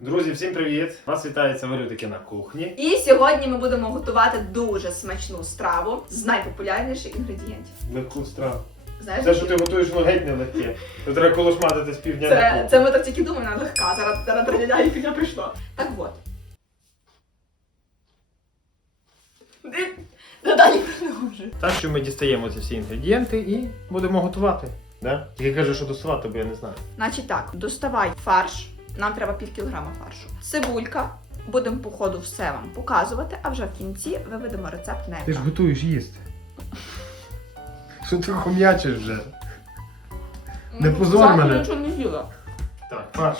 Друзі, всім привіт! Вас вітає Савелютики на кухні. І сьогодні ми будемо готувати дуже смачну страву з найпопулярніших інгредієнтів. Легку страву. Знаєш, Це, що ти готуєш, воно геть не легке. То треба колошматити з півдня на це, кухні. це ми так тільки думаємо, вона легка. Зараз зараз тридцять і фігня прийшла. Так от. Ди- Да далі продовжуй. Так що ми дістаємо ці всі інгредієнти і будемо готувати. Да? Тільки кажу, що досувати, бо я не знаю. Значить так, доставай фарш. Нам треба пів кілограма фаршу. Цибулька. Будемо по ходу все вам показувати, а вже в кінці виведемо рецепт на екран. готуєш їсти. Що ти хом'ячиш вже? не позор Завтра мене. нічого не їла. Так, фарш.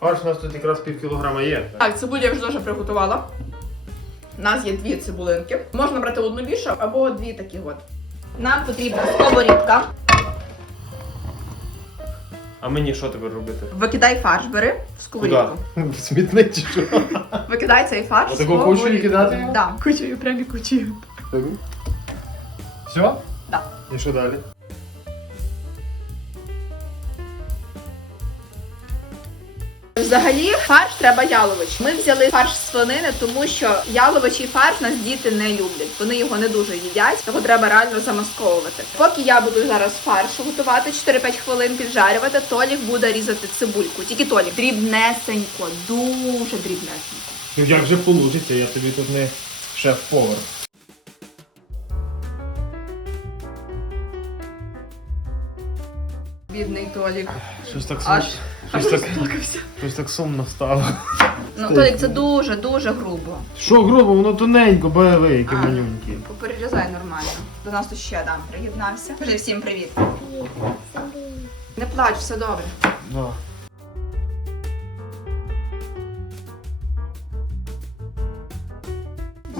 Фарш у нас тут якраз пів кілограма є. Так, цибулю я вже теж приготувала. У нас є дві цибулинки. Можна брати одну більшу або дві такі от. Нам потрібна сковорідка. А мені що тепер робити? Викидай фарш, бери в сковорідку. В смітник чи що? Викидай цей фарш. в Отаку кучу сковорідку. кидати його? Да. Кучею, прям кучею. Все? Да. І що далі? Взагалі фарш треба ялович. Ми взяли фарш з свинини, тому що яловичий фарш нас діти не люблять. Вони його не дуже їдять, його треба реально замасковувати. Поки я буду зараз фарш готувати 4-5 хвилин піджарювати, Толік буде різати цибульку. Тільки Толік дрібнесенько, дуже дрібнесенько. Ну як же получиться, я тобі тут не шеф-повар. Бідний Толік. Щось так Аж щось так, розплакався. щось так сумно стало. Ну, Толік, це дуже дуже грубо. Що грубо, воно тоненько, бойове, яке А. Поперерізай нормально. До нас тут ще Адам приєднався. Кажи всім привіт. Не плач, все добре. Да.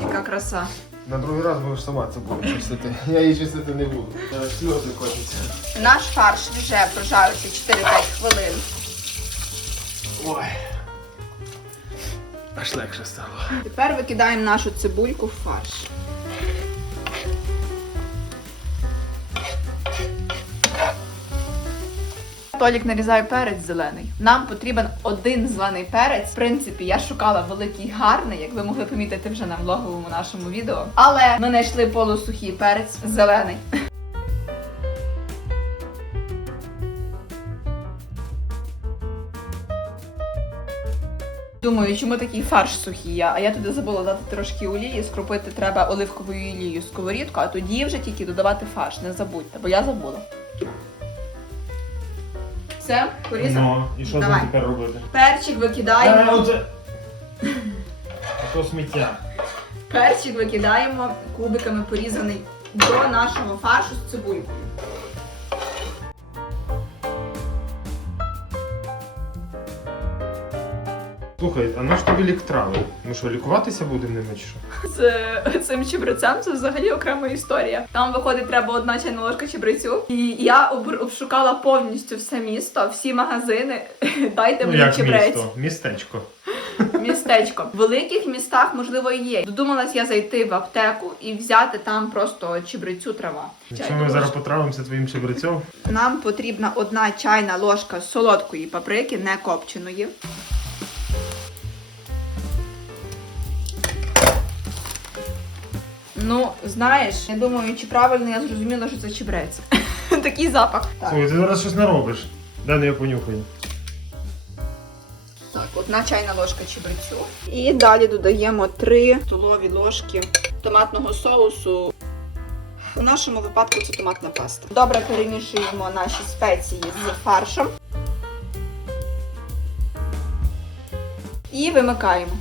Яка краса. На другий раз будеш сама це будеш чистити. Я її чистити не буду. Сльози хочеться. Наш фарш вже прожарився 4-5 хвилин. Ой. Аж легше стало. Тепер викидаємо нашу цибульку в фарш. Толік нарізає перець зелений. Нам потрібен один зелений перець. В принципі, я шукала великий гарний, як ви могли помітити вже на влоговому нашому відео. Але ми знайшли полусухий перець зелений. Думаю, чому такий фарш сухий? А я туди забула дати трошки олії, скропити треба оливковою олією сковорідку, а тоді вже тільки додавати фарш. Не забудьте, бо я забула. Все, порізав. Ну, і що з Давай. тепер робити? Перчик викидаємо. оце. А то сміття. Перчик викидаємо кубиками порізаний до нашого фаршу з цибулькою. Слухай, а на ж тобі лік трави? Ми що, лікуватися будемо ними чи що? З цим чебрецем це взагалі окрема історія. Там виходить, треба одна чайна ложка чебрецю. І я об- обшукала повністю все місто, всі магазини. Дайте мені чебрець. Ну, місто? Містечко. Містечко. В великих містах, можливо, і є. Додумалась я зайти в аптеку і взяти там просто чебрецю трава. Якщо Чайну ми зараз ложку. потравимося твоїм чебрецем, Нам потрібна одна чайна ложка солодкої паприки, не копченої. Ну, знаєш, я думаю, чи правильно я зрозуміла, що це чебрець. Такий запах. Так. слухай, ти зараз щось наробиш. Дай ну я понюхаю. Так, одна чайна ложка чебрецю. І далі додаємо 3 столові ложки томатного соусу. У нашому випадку це томатна паста. Добре перемішуємо наші спеції з фаршем. І вимикаємо.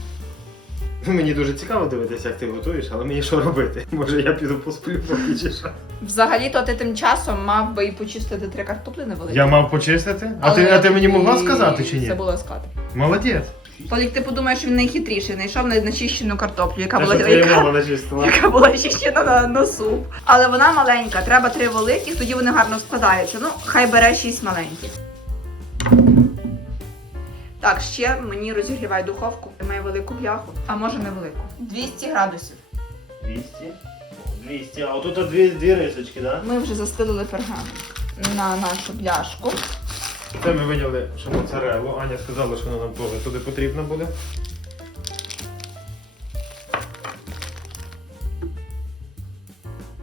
Мені дуже цікаво дивитися, як ти готуєш, але мені що робити? Може я піду посплю поки чи що? Взагалі-то ти тим часом мав би і почистити три картоплі невеликі. Я мав почистити? А Але ти, а ти мені могла сказати чи ні? Забула сказати. Молодець. Толік, ти подумаєш, він найхитріший, знайшов начищену картоплю, яка була що яка, начистила. яка була щищена на, на суп. Але вона маленька, треба три великих, тоді вони гарно складаються. Ну, хай бере шість маленьких. Так, ще мені розігрівай духовку. Має велику бляху, а може не велику. 200 градусів. 200. 200. А отут дві, дві рисочки, да? Ми вже застелили пергамент на нашу бляшку. Це ми виняли ще моцарелу. Аня сказала, що вона нам теж туди потрібна буде.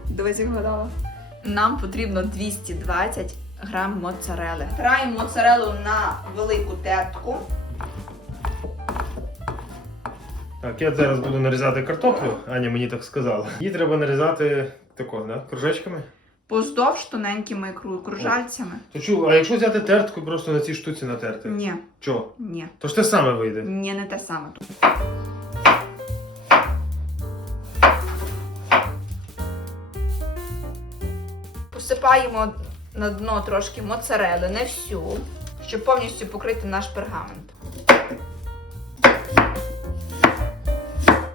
Дивись, як гадала. Нам потрібно 220 грам моцарели. Граємо моцарелу на велику тертку. Так, я зараз буду нарізати картоплю. Аня мені так сказала. Її треба нарізати тако, да? кружечками. Поздовж тоненькими кру- кружальцями. То чу, а якщо взяти тертку, просто на цій штуці натерти? Ні, Чого? ні. То ж те саме вийде. Ні, не те саме. Посипаємо на дно трошки моцарели, не всю, щоб повністю покрити наш пергамент.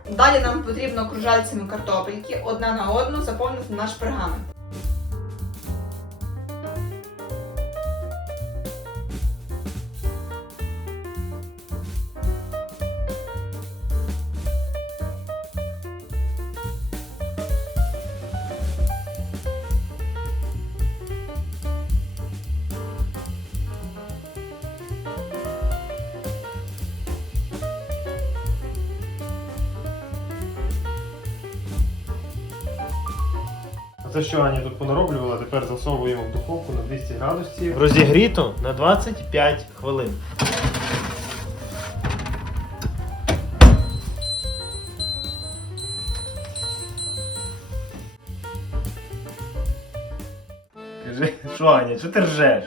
Далі нам потрібно кружальцями картопельки одна на одну заповнити наш пергамент. Це що Аня тут понароблювала, тепер засовуємо в духовку на 200 градусів. Розігріто на 25 хвилин. Кажи, що Аня, що ти ржеш?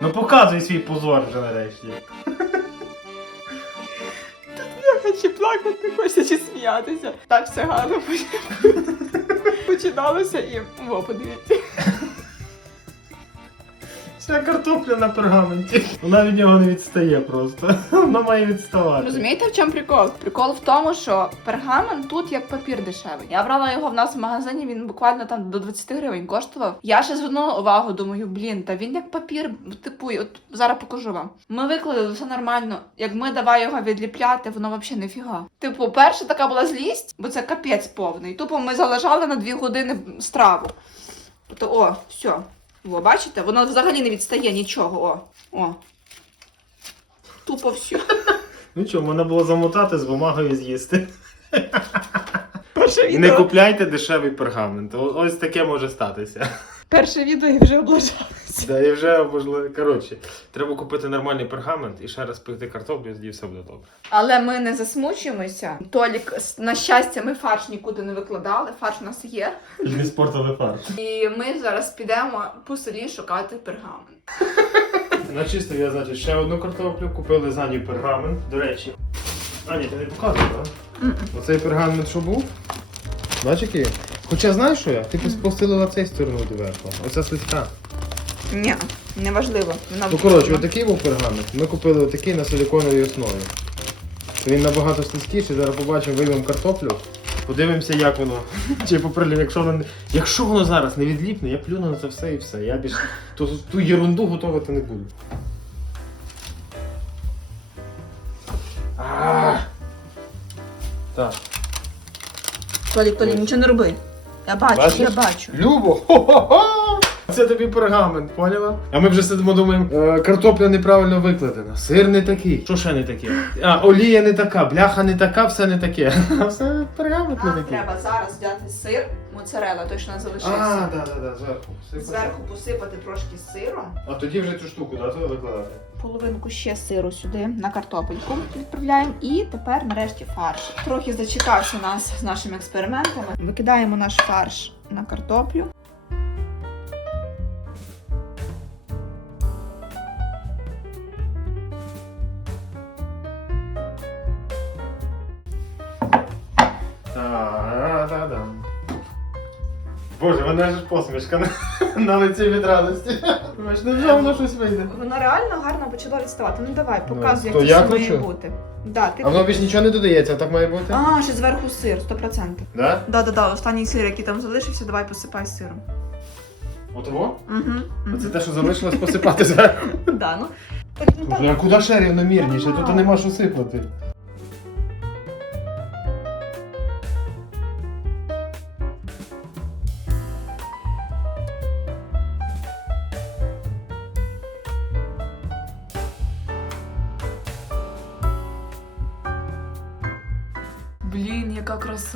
Ну показуй свій позор вже нарешті. Я хочу плакати, хочеться сміятися. Так все гарно починалося і о, подивіться. Вся картопля на пергаменті. Вона від нього не відстає просто. Вона має відставати. Розумієте, в чому прикол? Прикол в тому, що пергамент тут як папір дешевий. Я брала його в нас в магазині, він буквально там до 20 гривень коштував. Я ще звернула увагу, думаю, блін, та він як папір, типу, от зараз покажу вам. Ми виклали все нормально. Як ми давай його відліпляти, воно взагалі ніфіга. Типу, перша така була злість, бо це капець повний. Тупо ми залежали на 2 години страву. То о, все. О, бачите, воно взагалі не відстає нічого. О, о. Тупо все. Ну чого, можна було замотати з бумагою з'їсти. Перше Не купляйте дешевий пергамент. Ось таке може статися. Перше відео і вже облажалася. Да, і вже можливо. Коротше, треба купити нормальний пергамент і ще раз пекти картоплю, тоді все буде добре. Але ми не засмучуємося. Толік, на щастя, ми фарш нікуди не викладали. Фарш у нас є. І не спортили фарш. І ми зараз підемо по селі шукати пергамент. Начистив я, значить, ще одну картоплю, купили за ній пергамент. До речі. Аня, ти не показував, так? Оцей пергамент, що був? Бачиш який? Хоча знаєш що я? Ти постелила цей сторону доверху. Оця слизька. Ні, неважливо. Вона Ну коротше, отакий був пергамент. Ми купили отакий на силіконовій основі. Він набагато слизькіший, зараз побачимо, виймемо картоплю. Подивимося, як воно. Чи поприлі, якщо воно, якщо воно зараз не відліпне, я плюну на це все і все. Я більш ту, ту єрунду готувати не буду. А. Так. Толік, Толік, нічого не роби. Я бачу, Бачиш? я бачу. Любо! Хо-хо-хо! Це тобі пергамент, поняла? А ми вже сидимо, думаємо, е, картопля неправильно викладена, сир не такий. Що ще не таке? А, олія не така, бляха не така, все не таке. А все пергамент не Нам такий. треба зараз взяти сир, моцарела, той, що А, залишився. да, да, да, зверху. Сипати. Зверху посипати трошки сиром. А тоді вже цю штуку, да, туди викладати. Половинку ще сиру сюди на картопельку відправляємо. І тепер нарешті фарш. Трохи зачекався нас з нашими експериментами. Викидаємо наш фарш на картоплю. Та-да-да. Боже, вона ж посмішка на, на лиці від радості. Думаєш, не вже воно щось вийде. Воно реально гарно почало відставати. Ну давай, Ну, показуй, то як це я має кручу? бути. Да, ти... А воно більш нічого не додається, так має бути? А, ще зверху сир, 100%. Да? Да-да-да, останній сир, який там залишився, давай посипай сиром. Отого? Угу. Оце те, що залишилось посипати зверху. Да, ну. Боже, а куди ще рівномірніше? Тут нема що сипати.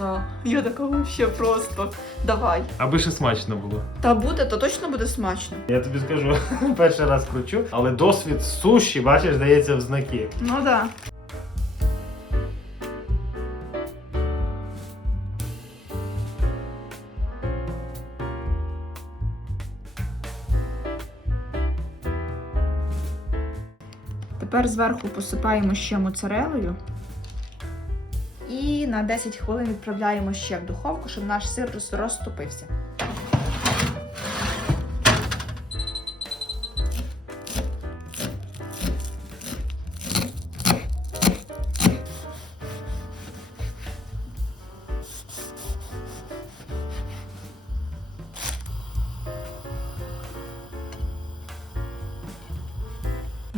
Яка. Я така вообще просто. Давай. Аби ще смачно було. Та буде, то точно буде смачно. Я тобі скажу, перший раз кручу, але досвід суші, бачиш, дається в знаки. Ну да. Тепер зверху посипаємо ще моцарелою. І на 10 хвилин відправляємо ще в духовку, щоб наш сир роз- розтопився.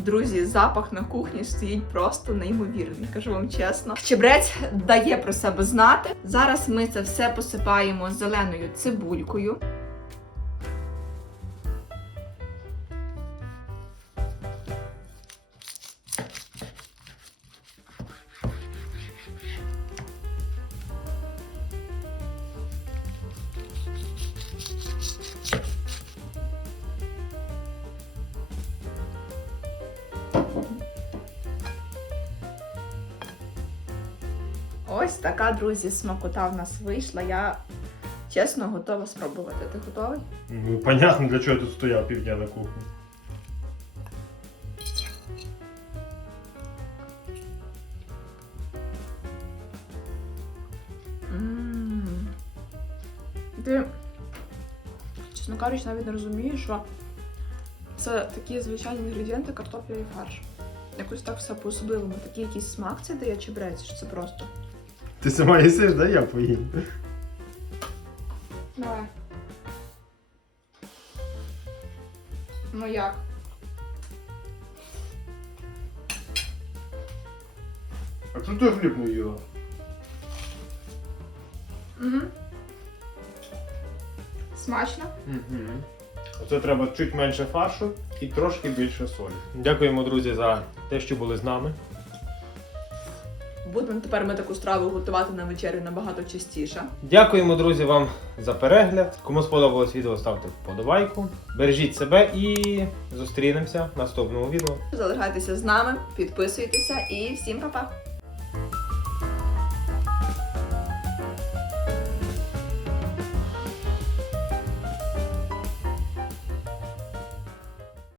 Друзі, запах на кухні стоїть просто неймовірний, кажу вам чесно. Чебрець дає про себе знати. Зараз ми це все посипаємо зеленою цибулькою. Ось така, друзі, смакота в нас вийшла. Я чесно готова спробувати. Ти готовий? Ну, понятно, для чого я тут стояв півдня на кухні. Ти, чесно кажучи, навіть не розумієш, що це такі звичайні інгредієнти картопля і фарш. Якось так все по-особливому. Такий якийсь смак це дає чебрець, що це просто. Ти сама їсиш, да? Я поїм. Давай. Ну як? А чого ти хліб не їла? Угу. Смачно? Угу. Оце треба чуть менше фаршу і трошки більше солі. Дякуємо, друзі, за те, що були з нами. Будемо тепер ми таку страву готувати на вечерю набагато частіше. Дякуємо, друзі, вам за перегляд. Кому сподобалось відео, ставте вподобайку. Бережіть себе і зустрінемося в наступному відео. Залишайтеся з нами, підписуйтеся і всім па-па!